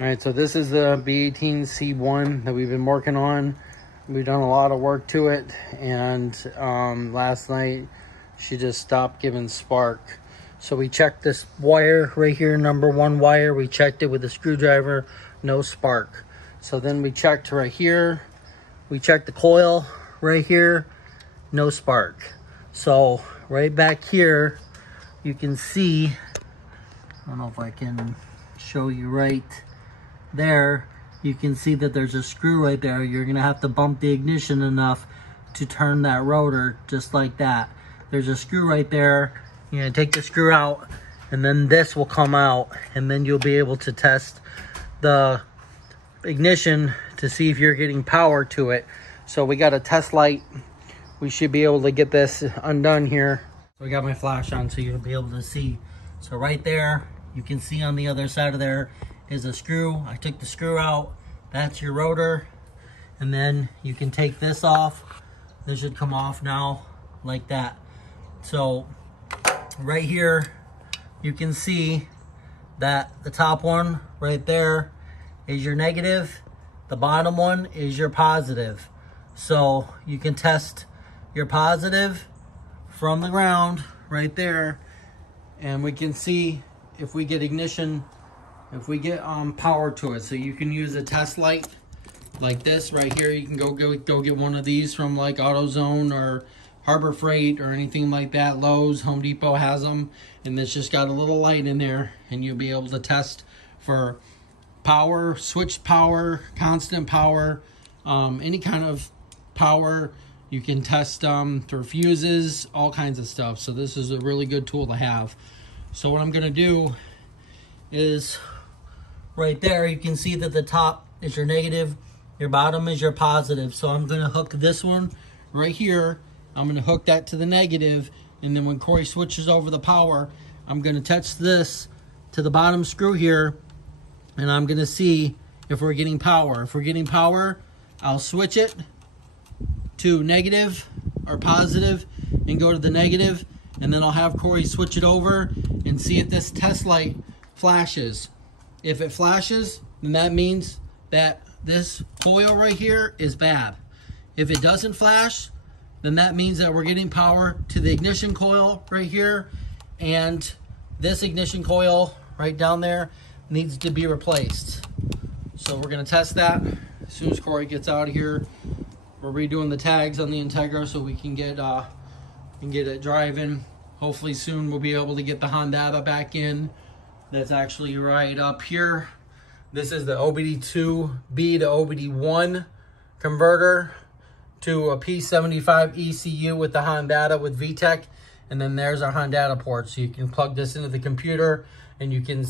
All right, so this is the b18c1 that we've been working on. We've done a lot of work to it, and last night she just stopped giving spark. So we checked this wire right here, number 1 wire. We checked it with a screwdriver, no spark. So then we checked right here. We checked the coil right here, no spark. So right back here, you can see, I don't know if I can show you right there, you can see that there's a screw right there. You're gonna have to bump the ignition enough to turn that rotor just like that. There's a screw right there. You're gonna take the screw out, and then this will come out, and then you'll be able to test the ignition to see if you're getting power to it. So we got a test light. We should be able to get this undone here. So we got my flash on so you'll be able to see. So right there, you can see on the other side of there is a screw. I took the screw out. That's your rotor. And then you can take this off. This should come off now like that. So right here, you can see that the top one right there is your negative. The bottom one is your positive. So you can test your positive from the ground right there, and we can see if we get ignition, if we get power to it. So you can use a test light like this right here. You can go get one of these from like AutoZone or Harbor Freight or anything like that. Lowe's, Home Depot has them, and it's just got a little light in there, and you'll be able to test for power, switched power, constant power, any kind of power. You can test for fuses, all kinds of stuff. So this is a really good tool to have. So what I'm gonna do is right there, you can see that the top is your negative, your bottom is your positive. So I'm gonna hook this one right here. I'm gonna hook that to the negative, and then when Corey switches over the power, I'm gonna touch this to the bottom screw here, and I'm gonna see if we're getting power. If we're getting power, I'll switch it to negative or positive and go to the negative, and then I'll have Corey switch it over and see if this test light flashes. If it flashes, then that means that this coil right here is bad. If it doesn't flash, then that means that we're getting power to the ignition coil right here, and this ignition coil right down there needs to be replaced. So we're gonna test that as soon as Corey gets out of here. We're redoing the tags on the Integra so we can get it driving. Hopefully soon we'll be able to get the Honda back in. That's actually right up here. This is the OBD2B to OBD1 converter to a P75 ECU with the Honda with VTEC. And then there's our Honda port. So you can plug this into the computer, and you can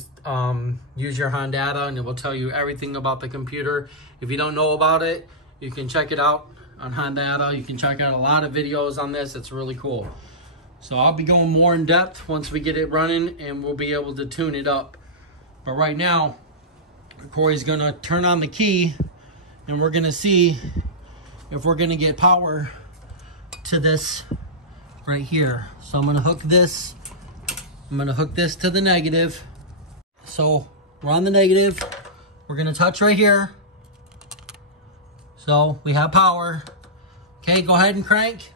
use your Honda, and it will tell you everything about the computer. If you don't know about it, you can check it out on Honda. You can check out a lot of videos on this. It's really cool. So I'll be going more in depth once we get it running, and we'll be able to tune it up. But right now, Corey's gonna turn on the key, and we're gonna see if we're gonna get power to this right here. So I'm gonna hook this. I'm gonna hook this to the negative. So we're on the negative. We're gonna touch right here. So we have power. Okay, go ahead and crank.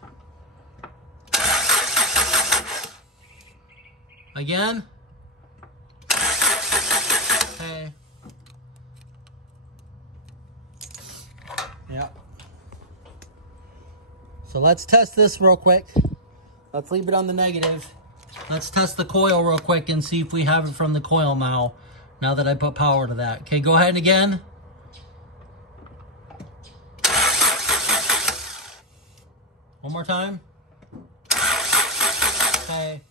Again. Okay. Yeah. So let's test this real quick. Let's leave it on the negative. Let's test the coil real quick and see if we have it from the coil now that I put power to that. Okay, go ahead again. One more time. Okay.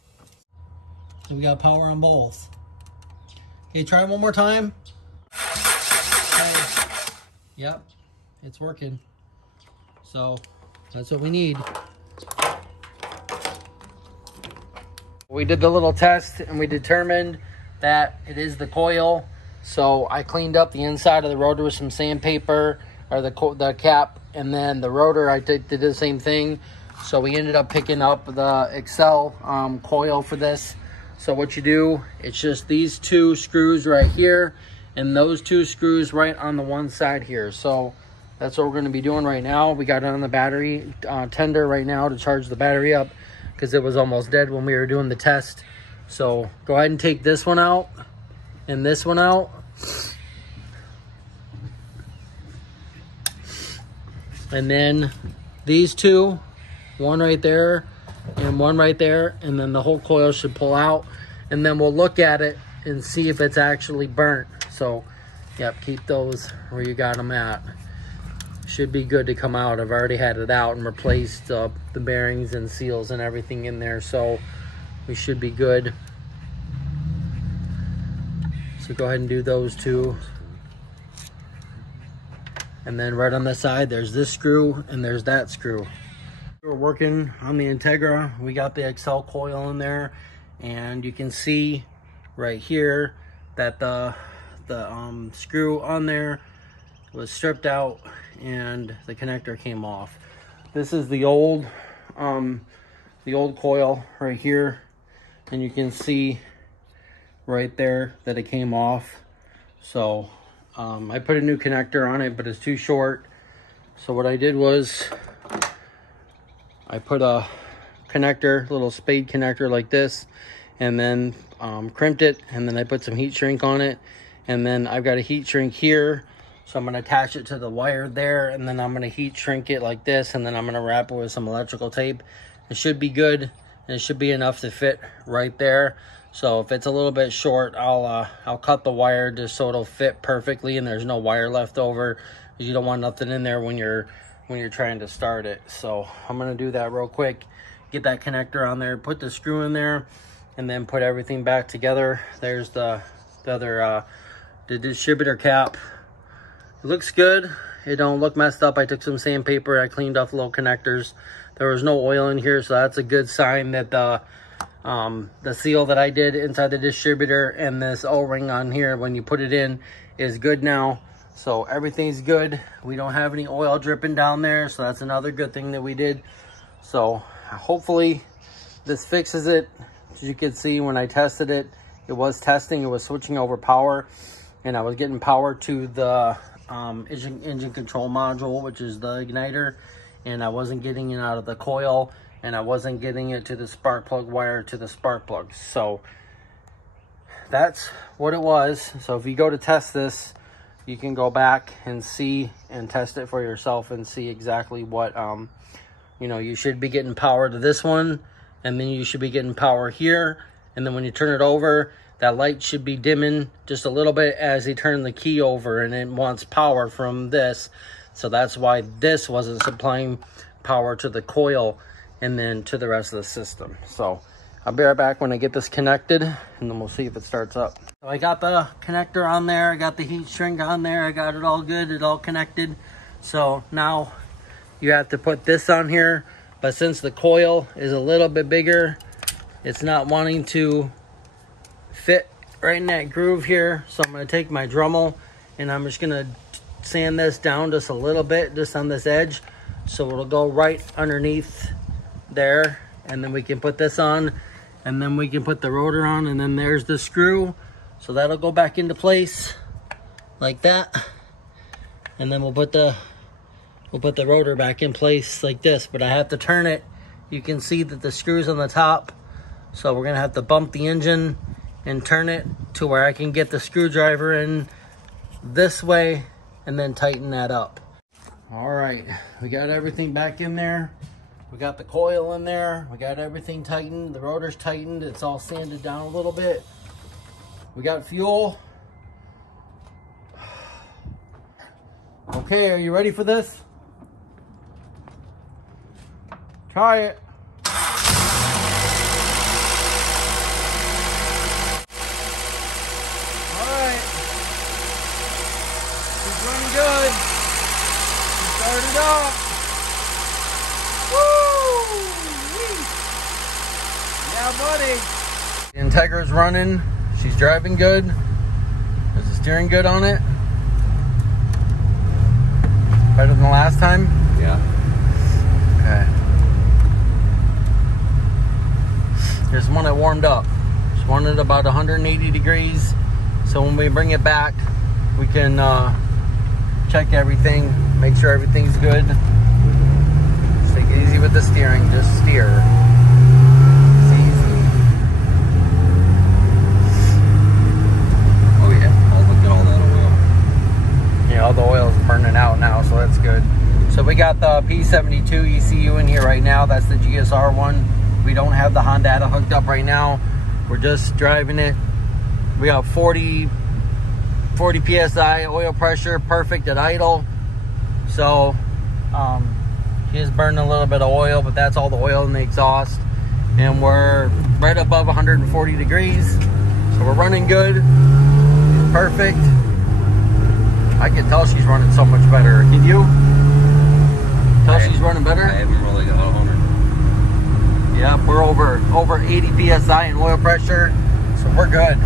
So we got power on both. Okay, try one more time. Okay. Yep, it's working. So that's what we need. We did the little test, and we determined that it is the coil. So I cleaned up the inside of the rotor with some sandpaper, or the cap, and then the rotor I did the same thing. So we ended up picking up the Excel coil for this. So what you do, it's just these two screws right here, and those 2 screws right on the one side here. So that's what we're going to be doing right now. We got it on the battery tender right now to charge the battery up because it was almost dead when we were doing the test. So go ahead and take this one out and this one out. And then these 2, one right there and one right there, and then the whole coil should pull out, and then we'll look at it and see if it's actually burnt. So yep, keep those where you got them at. Should be good to come out. I've already had it out and replaced the bearings and seals and everything in there, so we should be good. So go ahead and do those 2. And then right on the side, there's this screw and there's that screw. We're working on the Integra. We got the XL coil in there, and you can see right here that the screw on there was stripped out and the connector came off. This is the old coil right here, and you can see right there that it came off. So I put a new connector on it, but it's too short. So what I did was I put a connector, little spade connector like this, and then crimped it, and then I put some heat shrink on it, and then I've got a heat shrink here, so I'm going to attach it to the wire there, and then I'm going to heat shrink it like this, and then I'm going to wrap it with some electrical tape. It should be good, and it should be enough to fit right there. So if it's a little bit short, I'll cut the wire just so it'll fit perfectly and there's no wire left over, because you don't want nothing in there when you're trying to start it. So I'm gonna do that real quick, get that connector on there, put the screw in there, and then put everything back together. There's the other the distributor cap. It looks good. It don't look messed up. I took some sandpaper, I cleaned off the little connectors. There was no oil in here, so that's a good sign that the seal that I did inside the distributor and this O-ring on here when you put it in is good now. So everything's good. We don't have any oil dripping down there, so that's another good thing that we did. So hopefully this fixes it. As you can see, when I tested it, it was testing, it was switching over power, and I was getting power to the engine control module, which is the igniter, and I wasn't getting it out of the coil, and I wasn't getting it to the spark plug wire to the spark plug. So that's what it was. So if you go to test this, you can go back and see and test it for yourself and see exactly what you know, you should be getting power to this one, and then you should be getting power here, and then when you turn it over, that light should be dimming just a little bit as you turn the key over, and it wants power from this. So that's why this wasn't supplying power to the coil and then to the rest of the system. So I'll be right back when I get this connected, and then we'll see if it starts up. So I got the connector on there, I got the heat shrink on there, I got it all good, it all connected. So now you have to put this on here, but since the coil is a little bit bigger, it's not wanting to fit right in that groove here. So I'm gonna take my Dremel and I'm just gonna sand this down just a little bit, just on this edge, so it'll go right underneath there, and then we can put this on, and then we can put the rotor on, and then there's the screw, so that'll go back into place like that, and then we'll put the rotor back in place like this. But I have to turn it. You can see that the screw's on the top, so we're gonna have to bump the engine and turn it to where I can get the screwdriver in this way and then tighten that up. All right, we got everything back in there. We got the coil in there. We got everything tightened. The rotor's tightened. It's all sanded down a little bit. We got fuel. Okay, are you ready for this? Try it. All right. It's running good. Start it up. Yeah, buddy. The Integra's running. She's driving good. Is the steering good on it? Better than the last time? Yeah. Okay. This one I warmed up. Just wanted about 180 degrees. So when we bring it back, we can check everything, make sure everything's good. Just take it easy with the steering, just steer. It's easy. Oh yeah, oh look at all that oil. Yeah, all the oil is burning out now, so that's good. So we got the P72 ECU in here right now. That's the GSR one. We don't have the Honda hooked up right now. We're just driving it. We got 40 PSI oil pressure, perfect at idle. So she is burning a little bit of oil, but that's all the oil in the exhaust. And we're right above 140 degrees. So we're running good. Perfect. I can tell she's running so much better. Can you tell she's running better? I haven't really got 100. Yeah, we're over 80 PSI in oil pressure. So we're good.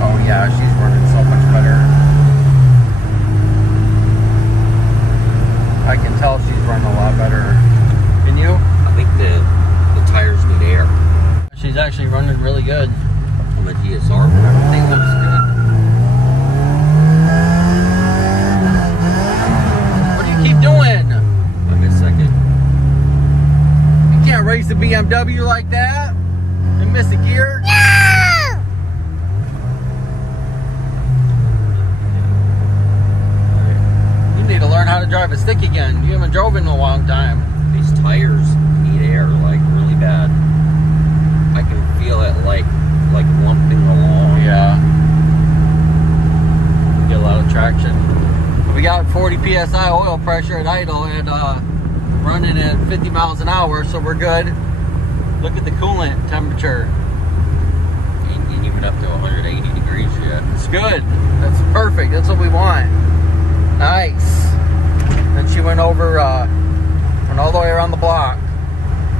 Oh yeah, she's running so much better. I can tell she's running a lot better. Can you? I think the tires need air. She's actually running really good. On the GSR. Everything looks good. What do you keep doing? Give me a second. You can't race a BMW like that and miss a gear. You need to learn how to drive a stick again. You haven't drove in a long time. These tires need air like really bad. I can feel it like lumping along. Yeah. Get a lot of traction. We got 40 PSI oil pressure at idle and running at 50 miles an hour, so we're good. Look at the coolant temperature. Ain't even up to 180 degrees yet. It's good. That's perfect. That's what we want. Nice. Then she went over, went all the way around the block.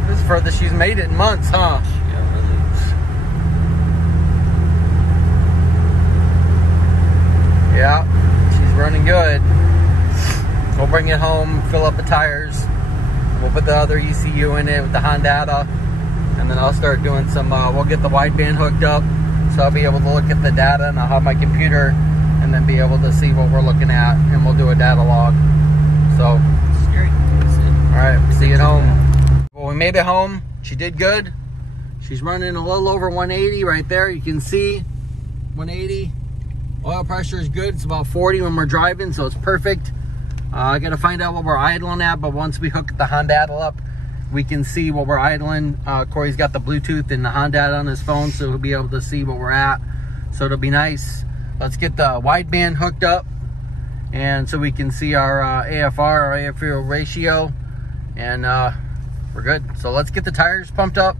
This is furthest she's made it in months, huh? Yeah, really. Yeah, she's running good. We'll bring it home, fill up the tires. We'll put the other ECU in it with the Honda, and then I'll start doing some, we'll get the wideband hooked up, so I'll be able to look at the data, and I'll have my computer, and then be able to see what we're looking at, and we'll do a data log. So, alright, see you at home. Well, we made it home. She did good. She's running a little over 180 right there. You can see 180. Oil pressure is good. It's about 40 when we're driving, so it's perfect. I got to find out what we're idling at, but once we hook the Honda up, we can see what we're idling. Corey's got the Bluetooth and the Honda on his phone, so he'll be able to see what we're at. So it'll be nice. Let's get the wideband hooked up, and so we can see our AFR, our air fuel ratio, and we're good. So let's get the tires pumped up.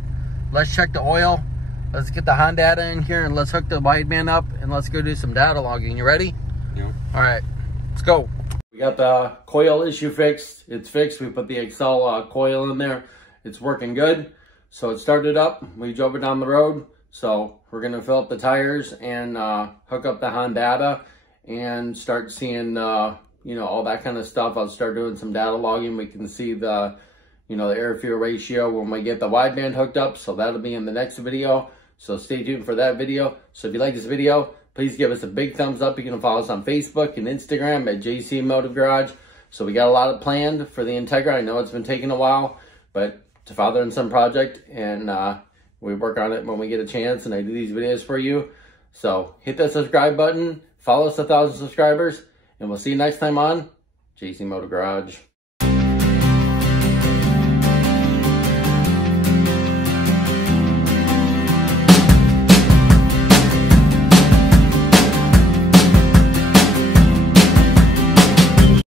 Let's check the oil. Let's get the Honda in here, and let's hook the wideband up, and let's go do some data logging. You ready? Yeah. All right, let's go. We got the coil issue fixed. It's fixed. We put the Excel coil in there. It's working good. So it started up. We drove it down the road. So we're going to fill up the tires and hook up the Honda and start seeing, you know, all that kind of stuff. I'll start doing some data logging. We can see the, you know, the air fuel ratio when we get the wideband hooked up. So that'll be in the next video. So stay tuned for that video. So if you like this video, please give us a big thumbs up. You can follow us on Facebook and Instagram at JC Motive Garage. So we got a lot planned for the Integra. I know it's been taking a while, but it's a father and son project, and we work on it when we get a chance, and I do these videos for you. So hit that subscribe button, follow us 1,000 subscribers, and we'll see you next time on JC Motive Garage.